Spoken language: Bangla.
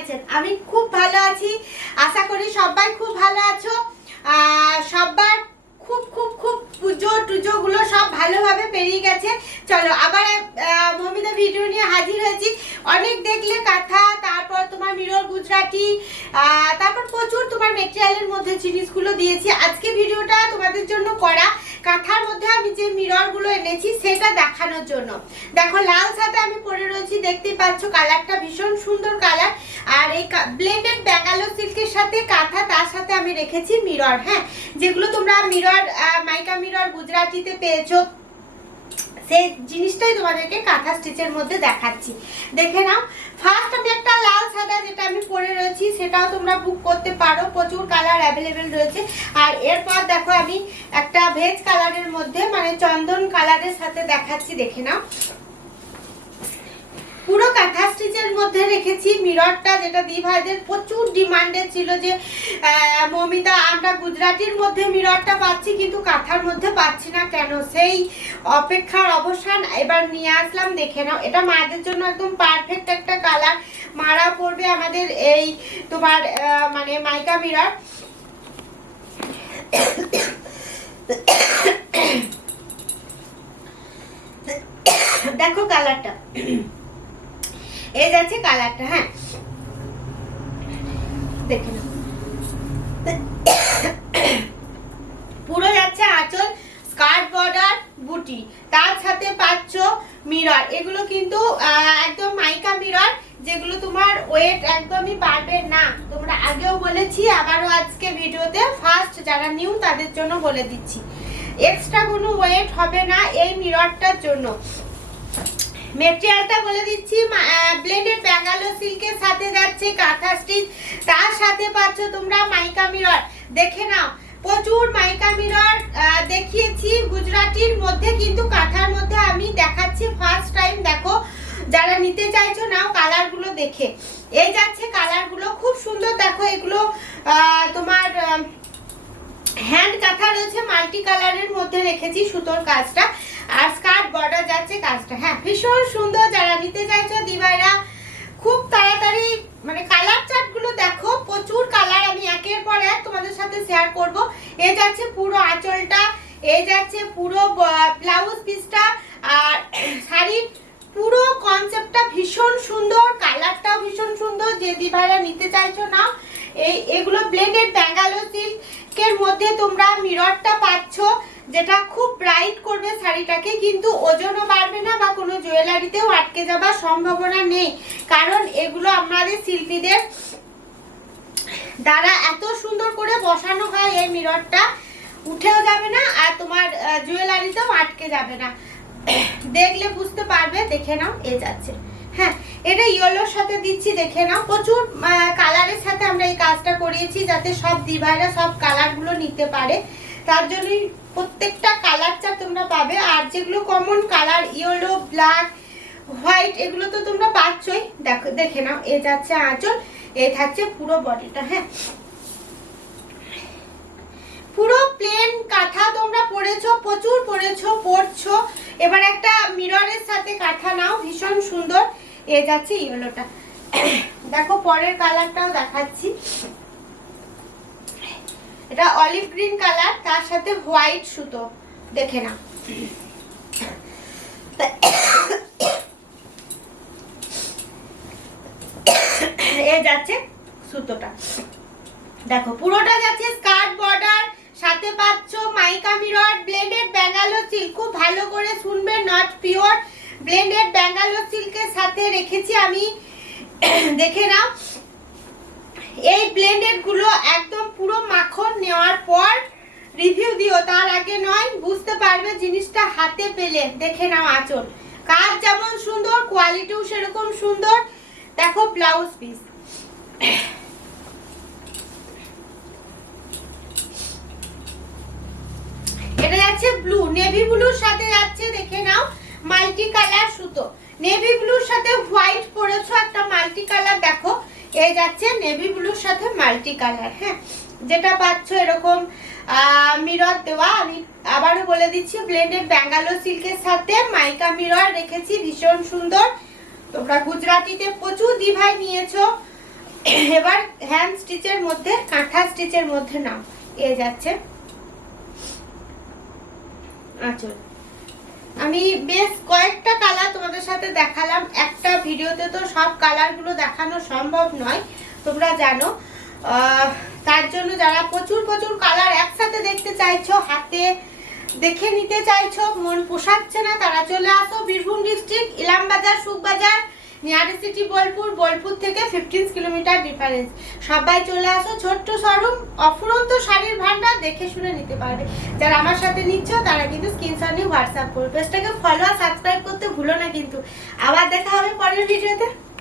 আছেন? আমি খুব ভালো আছি। আশা করি সবাই খুব ভালো আছো। সবার খুব খুব খুব পুজো টুজো গুলো সব ভালোভাবে পেরিয়ে গেছে। চলো, আবার মমিতা ভিডিও নিয়ে হাজির হয়েছি। অনেক দেখলে কাঁথা, তারপর তোমার মিরর গুজরাটি তারপর প্রচুর তোমার মেটেরিয়ালের মধ্যে জিনিসগুলো দিয়েছি। আজকে ভিডিওটা তোমাদের জন্য করা কাঁথার মধ্যে আমি যে মিররগুলো এনেছি, সেটা দেখানোর জন্য। দেখো, লাল সাথে আমি পরে রয়েছি, দেখতেই পাচ্ছ কালারটা ভীষণ সুন্দর কালার। আর এই ব্লেন্ডেড ব্যাঙ্গালো সিল্কের সাথে কাঁথা, তার সাথে আমি রেখেছি মিরর হ্যাঁ? যেগুলো তোমরা মিরর মাইকা মিরর গুজরাটিতে পেয়েছ সেই জিনিসটাই তোমাদেরকে কাঁথা স্টিচের মধ্যে দেখাচ্ছি। দেখে নাও ফার্স্ট আমি একটা লাল সাদা যেটা আমি পরে রয়েছি, সেটাও তোমরা বুক করতে পারো। প্রচুর কালার অ্যাভেলেবেল রয়েছে। আর এরপর দেখো আমি একটা ভেজ কালারের মধ্যে মানে চন্দন কালারের সাথে দেখাচ্ছি, দেখে নাও। পুরো কাঁথা স্টিচের মধ্যে রেখেছি মিররটা, যেটা দি ভাইদের প্রচুর ডিমান্ডের ছিল যে মমিতা, আমরা গুজরাটির মধ্যে মিররটা পাচ্ছি, কিন্তু কাঁথার মধ্যে পাচ্ছি না কেন? সেই অপেক্ষার অবসান এবার নিয়ে আসলাম, দেখে নাও। এটা মায়েদের জন্য একদম পারফেক্ট একটা কালার মারা পড়বে আমাদের এই তোমার মানে মাইকা মিরর। দেখো কালারটা এই যাচ্ছে কালারটা হ্যাঁ। দেখে পুরো যাচ্ছে আঁচল, স্কার্ট বর্ডার, বুটি। তার সাথে পাচ্ছ মিরর। এগুলো কিন্তু একদম মাইকা মিরর, যেগুলো তোমার ওয়েট একদমই পারবে না। তোমরা আগেও বলেছি, আবারও আজকে ভিডিওতে ফার্স্ট যারা নিউ তাদের জন্য বলে দিচ্ছি। এক্সট্রা কোনো ওয়েট হবে না এই মিররটার জন্য। মেটেরিয়ালটা বলে দিচ্ছি সিল্কের সাথে যাচ্ছে কাঁথা স্টিচ, তার সাথে পাচ্ছ তোমরা মাইকা মিরর। দেখে নাও, প্রচুর মাইকা মিরর দেখিয়েছি গুজরাটির মধ্যে, কিন্তু কাঁথার মধ্যে আমি দেখাচ্ছি ফার্স্ট টাইম দেখো, যারা নিতে চাইছো নাও কালারগুলো দেখে। এই যাচ্ছে কালারগুলো, খুব সুন্দর, দেখো এগুলো তোমার হ্যান্ড কাঁথা রয়েছে মাল্টি কালারের মধ্যে রেখেছি সুতোর কাজটা, আর স্কার্ট বর্ডার যাচ্ছে কাজটা। হ্যাঁ ভীষণ সুন্দর, যারা নিতে চাইছো দিভাইরা খুব তাড়াতাড়ি মানে কালার চার্টগুলো দেখো, প্রচুর কালার আমি একের পর এক তোমাদের সাথে শেয়ার করব। এ যাচ্ছে পুরো আঁচলটা, এ যাচ্ছে পুরো ব্লাউজ পিসটা আর শাড়ির পুরো কনসেপ্টটা ভীষণ সুন্দর কালারটাও ভীষণ সুন্দর, যে দিভাইরা নিতে চাইছো না এই, এগুলো ব্লেন্ডেড ব্যাঙ্গালো সিল্কের মধ্যে তোমরা মিররটা পাচ্ছ। যেটা খুব ব্রাইট করবে শাড়িটাকে, কিন্তু ওজনও বাড়বে না বা কোনো জুয়েলারিতেও আটকে যাবার সম্ভাবনা নেই। কারণ এগুলো আমাদের শিল্পীদের দ্বারা এত সুন্দর করে বসানো হয় এই মিররটা উঠেও যাবে না আর তোমার জুয়েলারিতেও আটকে যাবে না। দেখলে বুঝতে পারবে, দেখে নাও, এ যাচ্ছে। হ্যাঁ এটা ইয়েলোর সাথে দিচ্ছি, দেখে নাও। প্রচুর কালারের সাথে আমরা এই কাজটা করিয়েছি যাতে সব দিভাইরা সব কালারগুলো নিতে পারে। তার জন্যই প্রত্যেকটা কালারটা তোমরা পাবে, আর যেগুলো common colour yellow black white এগুলো তো তোমরা পাচ্ছই। দেখো, দেখে নাও, এ যাচ্ছে আঁচল, এ থাকছে পুরো বডিটা হ্যাঁ। পুরো প্লেন কাঁথা তোমরা পরেছো, প্রচুর পরেছো, পরছো। এবার একটা মিররের সাথে কাঁথা নাও, ভীষণ সুন্দর। এ যাচ্ছে ইয়েলোটা দেখো, পরের কালারটাও দেখাচ্ছি। এটা অলিভ গ্রিন কালার তার সাথে হোয়াইট সুতো। দেখে না এ যাচ্ছে সুতোটা। দেখো, পুরোটা যাচ্ছে স্কার্ট বর্ডার সাথে পাচ্ছ mica mirror blended Bangalore silk খুব ভালো করে শুনবে নট পিওর ব্লেন্ডেড ব্যাঙ্গালো সিল্কের সাথে রেখেছি আমি। দেখে নাও। এই ব্লেন্ডেডগুলো একদম পুরো মাখন নেওয়ার পর রিভিউ দিও, তার আগে নয়, বুঝতে পারবে জিনিসটা হাতে পেলে। দেখে নাও আচল। কাজ যেমন সুন্দর কোয়ালিটিও সেরকম সুন্দর। দেখো ব্লাউজ পিস এটা যাচ্ছে ব্লু নেভি ব্লুর সাথে যাচ্ছে, দেখে নাও মাল্টি কালার সুতো। নেভি ব্লুর সাথে হোয়াইট পরেছো, একটা মাল্টি কালার দেখো। এ যাচ্ছে নেভি ব্লুর সাথে মাল্টি কালার হ্যাঁ? যেটা পাচ্ছ এরকম মিরর দেওয়া আমি আবারও বলে দিচ্ছি ব্লেন্ডেড ব্যাঙ্গালো সিল্কের সাথে মাইকা মিরর রেখেছি, ভীষণ সুন্দর। তোমরা গুজরাটিতে প্রচুর দিভাই নিয়েছো। এবার হ্যান্ড স্টিচের মধ্যে, কাঁথা স্টিচের মধ্যে নাও। এ যাচ্ছে। আঁচল আমি বেশ কয়েকটা কালার তোমাদের সাথে দেখালাম। একটা ভিডিওতে তো সব কালারগুলো দেখানো সম্ভব নয়। তোমরা জানো তার জন্য যারা প্রচুর প্রচুর কালার একসাথে দেখতে চাইছো, হাতে দেখে নিতে চাইছো, মন পোষাচ্ছে না, তারা চলে আসো বীরভূম ডিস্ট্রিক্ট ইলামবাজার, সুখবাজার নিয়ারে সিটি বোলপুর বোলপুর থেকে ফিফটিন কিলোমিটার ডিফারেন্স সবাই চলে আসো ছোট্ট শোরুম অফুরন্ত শাড়ির ভান্ডার দেখে শুনে নিতে পারবে। যারা আমার সাথে নিচ্ছ, তারা কিন্তু স্ক্রিনশট নিয়ে হোয়াটসঅ্যাপ করবে। পেজটাকে ফলো আর সাবস্ক্রাইব করতে ভুলো না কিন্তু। আবার দেখা হবে পরের ভিডিওতে